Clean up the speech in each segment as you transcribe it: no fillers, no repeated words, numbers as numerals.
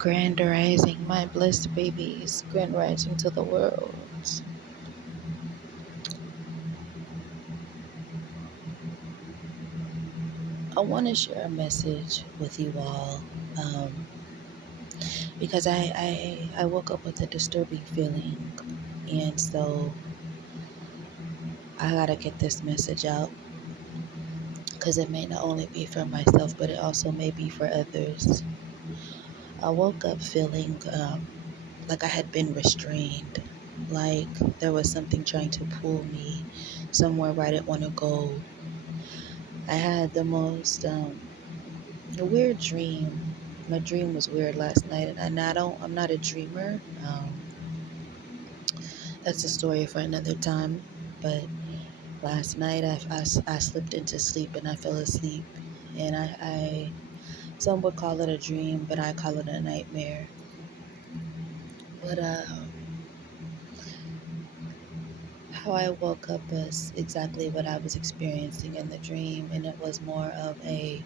Grand rising, my blessed babies. Grand rising to the world. I want to share a message with you all because I woke up with a disturbing feeling. And so I got to get this message out because it may not only be for myself, but it also may be for others. I woke up feeling like I had been restrained, like there was something trying to pull me somewhere where I didn't want to go. I had the most a weird dream. My dream was weird last night, and I'm not a dreamer. That's a story for another time. But last night, I slipped into sleep and I fell asleep, and some would call it a dream, but I call it a nightmare. But how I woke up was exactly what I was experiencing in the dream, and it was more of a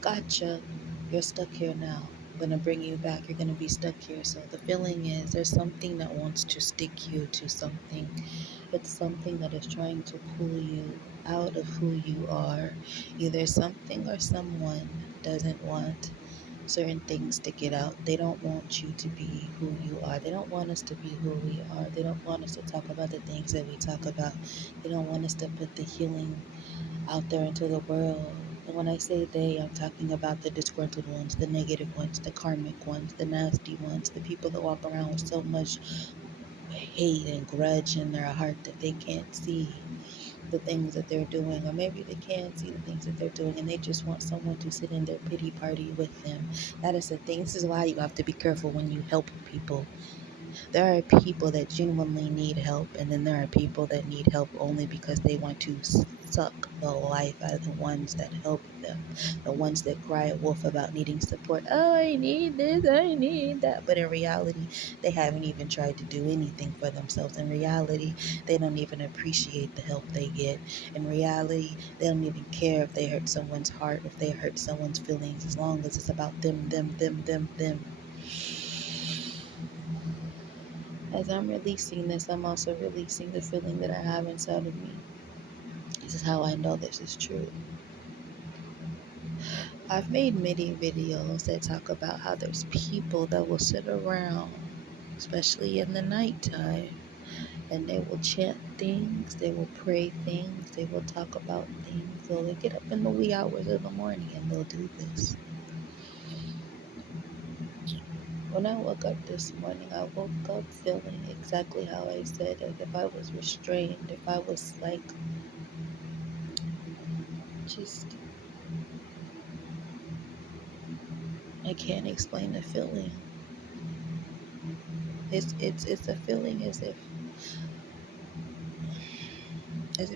gotcha. You're stuck here now. I'm going to bring you back. You're going to be stuck here. So the feeling is there's something that wants to stick you to something. It's something that is trying to pull you out of who you are. Either something or someone doesn't want certain things to get out. They don't want you to be who you are. They don't want us to be who we are. They don't want us to talk about the things that we talk about. They don't want us to put the healing out there into the world. And when I say they, I'm talking about the disgruntled ones, the negative ones, the karmic ones, the nasty ones, the people that walk around with so much hate and grudge in their heart that they can't see the things that they're doing, or maybe they can see the things that they're doing and they just want someone to sit in their pity party with them. That is the thing. This is why you have to be careful when you help people. There are people that genuinely need help, and then there are people that need help only because they want to suck the life out of the ones that help them, the ones that cry wolf about needing support. Oh, I need this, I need that. But in reality, they haven't even tried to do anything for themselves. In reality, they don't even appreciate the help they get. In reality, they don't even care if they hurt someone's heart, if they hurt someone's feelings, as long as it's about them. As I'm releasing this, I'm also releasing the feeling that I have inside of me. This is how I know this is true. I've made many videos that talk about how there's people that will sit around, especially in the nighttime, and they will chant things, they will pray things, they will talk about things. So they get up in the wee hours of the morning and they'll do this. When I woke up this morning, I woke up feeling exactly how I said, as if I was restrained, if I was like just I can't explain the feeling. It's a feeling as if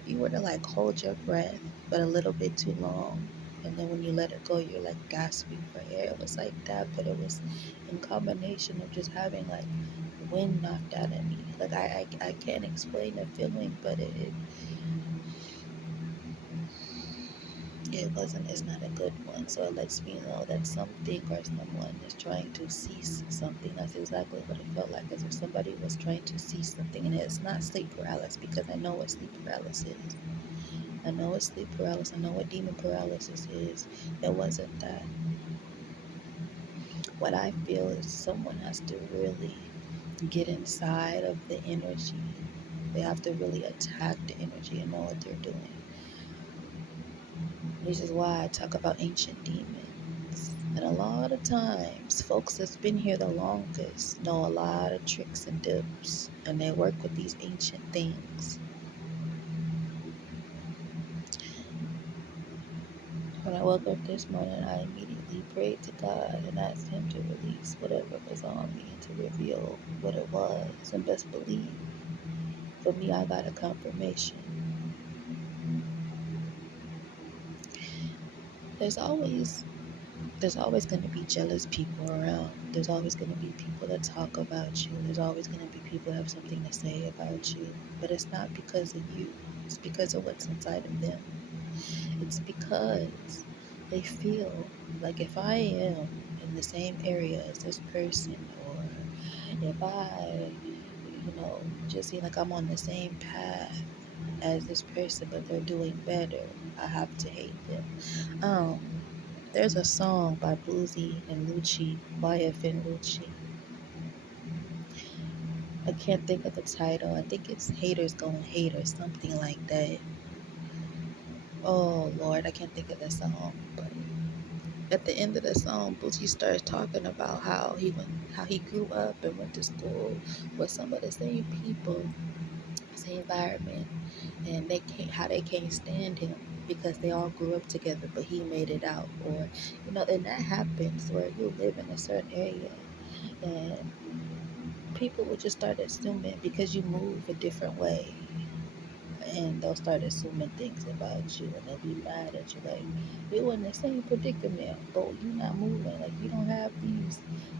you were to like hold your breath but a little bit too long, and then when you let it go you're like gasping for air. It was like that, but it was in combination of just having like wind knocked out of me. Like I can't explain the feeling, but it's not a good one. So it lets me know that something or someone is trying to cease something. That's exactly what it felt like, as if somebody was trying to cease something. And it's not sleep paralysis, because I know what sleep paralysis is. I know what sleep paralysis, I know what demon paralysis is. It wasn't that. What I feel is someone has to really get inside of the energy. They have to really attack the energy and know what they're doing. This is why I talk about ancient demons. And a lot of times, folks that's been here the longest know a lot of tricks and dips, and they work with these ancient things. When I woke up this morning, I immediately prayed to God and asked Him to release whatever was on me and to reveal what it was. And best believe, for me, I got a confirmation. There's always there's always going to be jealous people around. There's always going to be people that talk about you. There's always going to be people that have something to say about you. But it's not because of you. It's because of what's inside of them. It's because they feel Like if I am in the same area as this person, or if just seem like I'm on the same path as this person, but they're doing better, I have to hate them. Um, there's a song by Boozy and Lucci, YF and Lucci. I can't think of the title. I think it's Haters Gonna Hate or something like that. Oh Lord, I can't think of the song. But at the end of the song, Boosie starts talking about how he grew up and went to school with some of the same people, same environment, and how they can't stand him because they all grew up together, but he made it out. Or and that happens where you live in a certain area, and people will just start assuming because you move a different way, and they'll start assuming things about you, and they'll be mad at you like you in the same predicament, but you're not moving. Like you don't have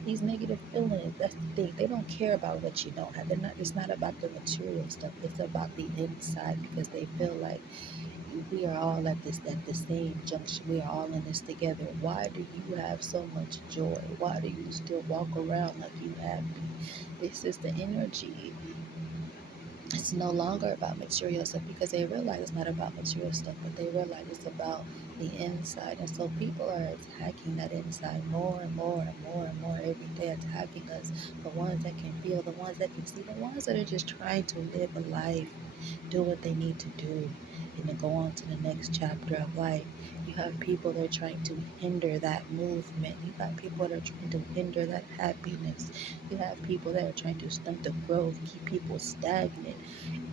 these negative feelings. That's the thing. They don't care about what you don't have. They're not. It's not about the material stuff. It's about the inside, because they feel like we are all at the same junction. We are all in this together. Why do you have so much joy? Why do you still walk around like you happy? This is the energy. It's no longer about material stuff, because they realize it's not about material stuff, but they realize it's about the inside. And so people are attacking that inside more and more and more and more every day, attacking us. The ones that can feel, the ones that can see, the ones that are just trying to live a life, do what they need to do, and then go on to the next chapter of life. You have people that are trying to hinder that movement. You got people that are trying to hinder that happiness. You have people that are trying to stunt the growth, keep people stagnant,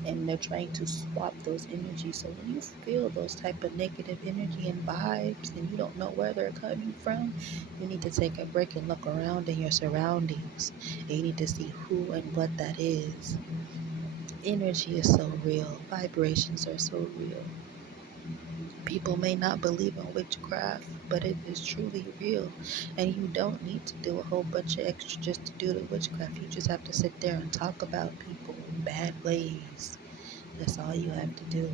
and they're trying to swap those energies. So when you feel those type of negative energy and vibes, and you don't know where they're coming from, you need to take a break and look around in your surroundings, and you need to see who and what that is. Energy is so real. Vibrations are so real. People may not believe in witchcraft, but it is truly real. And you don't need to do a whole bunch of extra just to do the witchcraft. You just have to sit there and talk about people in bad ways. That's all you have to do.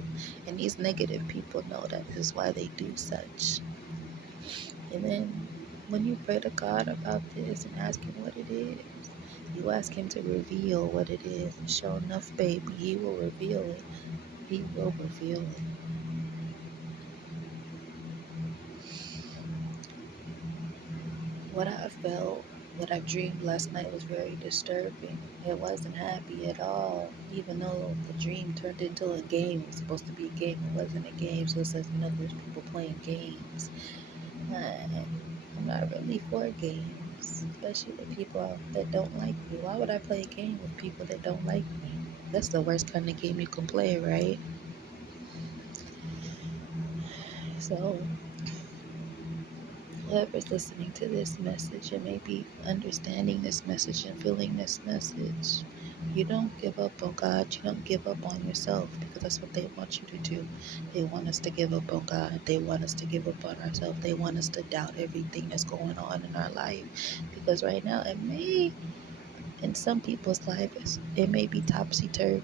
And these negative people know that. This is why they do such. And then when you pray to God about this and ask Him what it is, you ask Him to reveal what it is. And sure enough, baby, He will reveal it. He will reveal it. What I felt, what I dreamed last night was very disturbing. It wasn't happy at all, even though the dream turned into a game. It was supposed to be a game. It wasn't a game, so it says, there's people playing games. I'm not really for games, especially with people that don't like me. Why would I play a game with people that don't like me? That's the worst kind of game you can play, right? So, whoever's listening to this message and maybe understanding this message and feeling this message, you don't give up on God. You don't give up on yourself, because that's what they want you to do. They want us to give up on God. They want us to give up on ourselves. They want us to doubt everything that's going on in our life, because right now it may, in some people's lives, it may be topsy-turvy.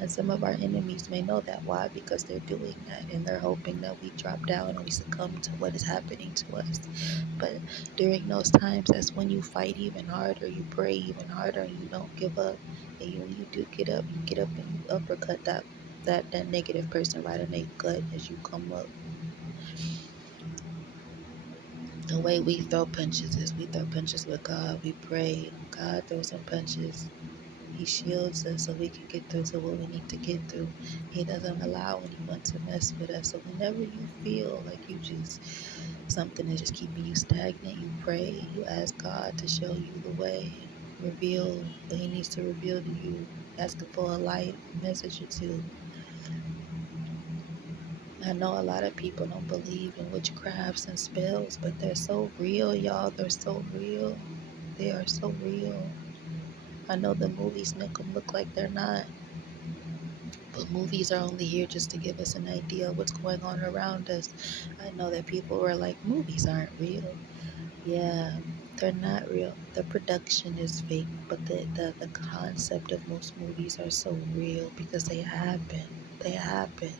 And some of our enemies may know that. Why? Because they're doing that, and they're hoping that we drop down and we succumb to what is happening to us. But during those times, that's when you fight even harder, you pray even harder, and you don't give up. And when you do get up and you uppercut that negative person right in their gut as you come up. The way we throw punches is we throw punches with God. We pray. God throws some punches. He shields us so we can get through to what we need to get through. He doesn't allow anyone to mess with us. So whenever you feel like something is just keeping you stagnant, you pray, you ask God to show you the way, reveal what He needs to reveal to you. Ask Him for a light message or two. I know a lot of people don't believe in witchcrafts and spells, but they're so real, y'all. They're so real. They are so real. I know the movies make them look like they're not. But movies are only here just to give us an idea of what's going on around us. I know that people were like, movies aren't real. Yeah, they're not real. The production is fake, but the concept of most movies are so real because they happen. They happen.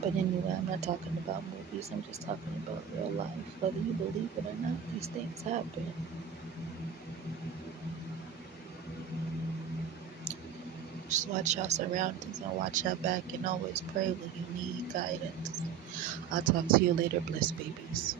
But anyway, I'm not talking about movies. babies. I'm just talking about real life. Whether you believe it or not, these things happen. Just watch your surroundings and watch your back and always pray when you need guidance. I'll talk to you later, bliss babies.